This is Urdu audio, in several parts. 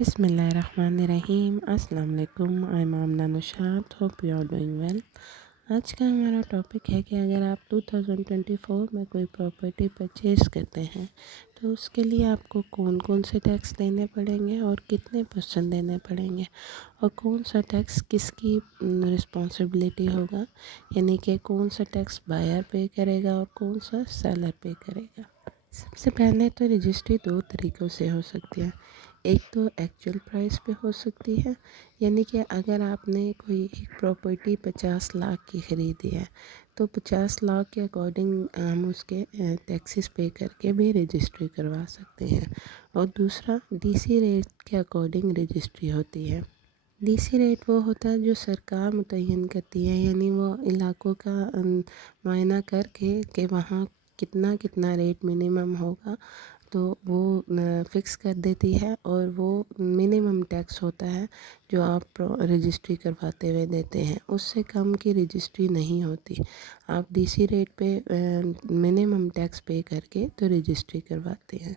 بسم اللہ الرحمن الرحیم۔ السلام علیکم، I am Amna Nishat, hope you are doing well. آج کا ہمارا ٹاپک ہے کہ اگر آپ 2024 میں کوئی پراپرٹی پرچیز کرتے ہیں تو اس کے لیے آپ کو کون کون سے ٹیکس دینے پڑیں گے اور کتنے % دینے پڑیں گے، اور کون سا ٹیکس کس کی رسپانسبلٹی ہوگا، یعنی کہ کون سا ٹیکس بائر پے کرے گا اور کون سا سیلر پے کرے گا۔ سب سے پہلے تو رجسٹری 2 طریقوں سے ہو سکتی ہے۔ ایک تو ایکچوئل پرائس پہ ہو سکتی ہے، یعنی کہ اگر آپ نے کوئی ایک پراپرٹی 50 لاکھ کی خریدی ہے تو 50 لاکھ کے اکارڈنگ ہم اس کے ٹیکسز پے کر کے بھی رجسٹری کروا سکتے ہیں۔ اور دوسرا ڈی سی ریٹ کے اکارڈنگ رجسٹری ہوتی ہے۔ ڈی سی ریٹ وہ ہوتا ہے جو سرکار متعین کرتی ہے، یعنی وہ علاقوں کا معائنہ کر کے کہ وہاں کتنا ریٹ منیمم ہوگا تو وہ فکس کر دیتی ہے، اور وہ منیمم ٹیکس ہوتا ہے جو آپ رجسٹری کرواتے ہوئے دیتے ہیں، اس سے کم کی رجسٹری نہیں ہوتی۔ آپ ڈی سی ریٹ پہ منیمم ٹیکس پے کر کے تو رجسٹری کرواتے ہیں۔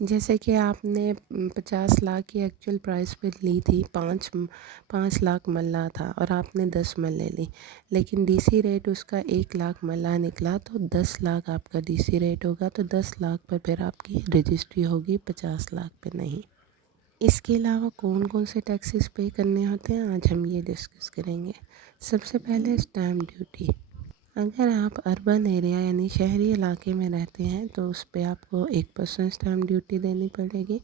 جیسے کہ آپ نے 50 لاکھ کی ایکچوئل پرائس پہ لی تھی، 5 لاکھ ملہ تھا اور آپ نے 10 ملے لی، لیکن ڈی سی ریٹ اس کا 1 لاکھ ملہ نکلا تو 10 لاکھ آپ کا ڈی سی ریٹ ہوگا، تو 10 لاکھ پر پھر آپ کی رجسٹری ہوگی، 50 لاکھ پہ نہیں۔ اس کے علاوہ کون کون سے ٹیکسز پے کرنے ہوتے ہیں آج ہم یہ ڈسکس کریں گے۔ سب سے پہلے اسٹیمپ ڈیوٹی۔ اگر آپ اربن ایریا یعنی شہری علاقے میں رہتے ہیں تو اس پہ آپ کو 1% اسٹیمپ ڈیوٹی دینی پڑے گی،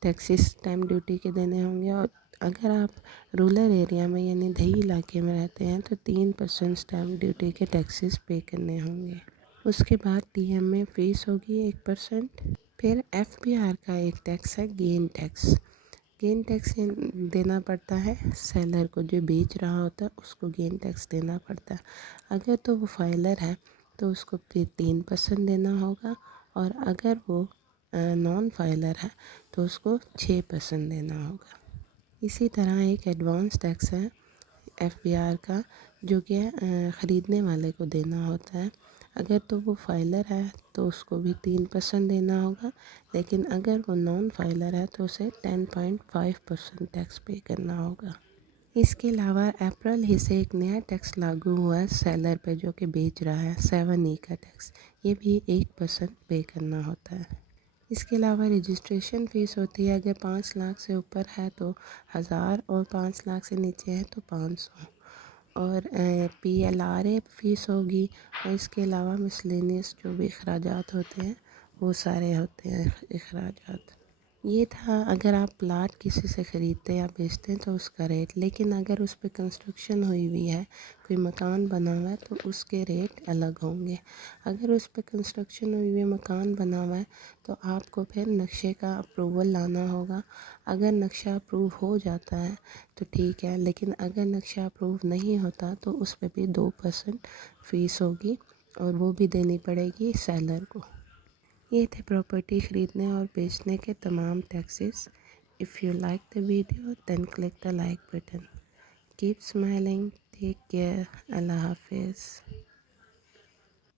ٹیکسز اسٹیمپ ڈیوٹی کے دینے ہوں گے۔ اور اگر آپ رورل ایریا میں یعنی دیہی علاقے میں رہتے ہیں تو 3% اسٹیمپ ڈیوٹی کے ٹیکسز پے کرنے ہوں گے۔ اس کے بعد ٹی ایم میں فیس ہوگی 1%۔ پھر ایف بی آر کا ایک ٹیکس ہے گین ٹیکس۔ گین ٹیکس دینا پڑتا ہے سیلر کو، جو بیچ رہا ہوتا ہے اس کو گین ٹیکس دینا پڑتا ہے۔ اگر تو وہ فائلر ہے تو اس کو پھر 3% دینا ہوگا، اور اگر وہ نان فائلر ہے تو اس کو 6% دینا ہوگا۔ اسی طرح ایک ایڈوانس ٹیکس ہے ایف بی آر کا، جو کہ خریدنے والے کو دینا ہوتا ہے۔ اگر تو وہ فائلر ہے تو اس کو بھی 3% دینا ہوگا، لیکن اگر وہ نان فائلر ہے تو اسے 10.5% ٹیکس پے کرنا ہوگا۔ اس کے علاوہ اپریل ہی سے ایک نیا ٹیکس لاگو ہوا ہے سیلر پہ جو کہ بیچ رہا ہے، 7E کا ٹیکس، یہ بھی 1% پے کرنا ہوتا ہے۔ اس کے علاوہ رجسٹریشن فیس ہوتی ہے، اگر 5 لاکھ سے اوپر ہے تو 1000، اور 5 لاکھ سے نیچے ہے تو 500۔ اور پی ایل آر اے فیس ہوگی، اور اس کے علاوہ مسلینیس جو بھی اخراجات ہوتے ہیں وہ سارے ہوتے ہیں اخراجات۔ یہ تھا اگر آپ پلاٹ کسی سے خریدتے یا بیچتے ہیں تو اس کا ریٹ، لیکن اگر اس پہ کنسٹرکشن ہوئی ہے، کوئی مکان بنا ہوا ہے تو اس کے ریٹ الگ ہوں گے۔ اگر اس پہ کنسٹرکشن ہوئی مکان بنا ہوا ہے تو آپ کو پھر نقشے کا اپروول لانا ہوگا۔ اگر نقشہ اپروو ہو جاتا ہے تو ٹھیک ہے، لیکن اگر نقشہ اپروو نہیں ہوتا تو اس پہ بھی 2% فیس ہوگی، اور وہ بھی دینی پڑے گی سیلر کو۔ یہ تھے پراپرٹی خریدنے اور بیچنے کے تمام taxes. If you like the video then click the like button. Keep smiling, take care, اللہ حافظ۔